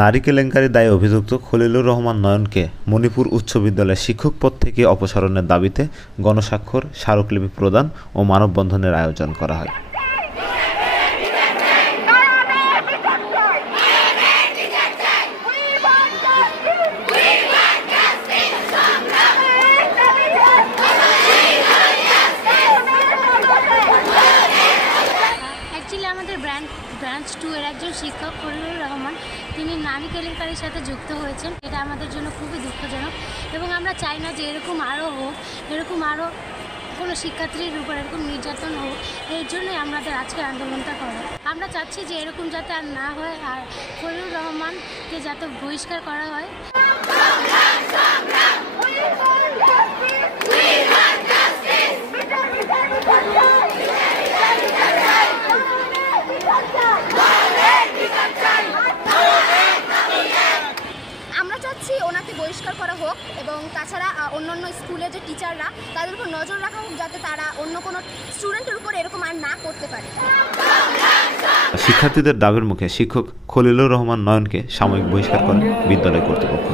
নারী কেলেঙ্কারির দায়ে অভিযুক্ত খলিলুর রহমান নয়নকে মণিপুর উচ্চ বিদ্যালয়ের শিক্ষক পদ থেকে অপসারণের দাবিতে গণস্বাক্ষর, স্মারকলিপি প্রদান ও মানববন্ধনের আয়োজন করা হয়। আমাদের ব্রাঞ্চ 2 এর একজন শিক্ষক খলিলুর রহমান তিনি নারী কেলেঙ্কারির সাথে যুক্ত হয়েছেন। এটা আমাদের জন্য খুবই দুঃখজনক এবং আমরা চাই না যে এরকম আরও হোক, এরকম আরও কোনো শিক্ষার্থীর উপর এরকম নির্যাতন হোক। এর জন্যই আমাদের আজকের আন্দোলনটা করা। আমরা চাচ্ছি যে এরকম যাতে আর না হয়, আর খলিলুর রহমানকে যাতে বহিষ্কার করা হয়। আমরা চাচ্ছি ওনাকে বহিষ্কার করা হোক এবং তাছাড়া অন্যান্য স্কুলের যে টিচাররা তাদের উপর নজর রাখা হোক যাতে তারা অন্য কোনো স্টুডেন্টের উপর এরকম আর না করতে পারে। শিক্ষার্থীদের দাবির মুখে শিক্ষক খলিলুর রহমান নয়নকে সাময়িক বহিষ্কার করে বিদ্যালয় কর্তৃপক্ষ।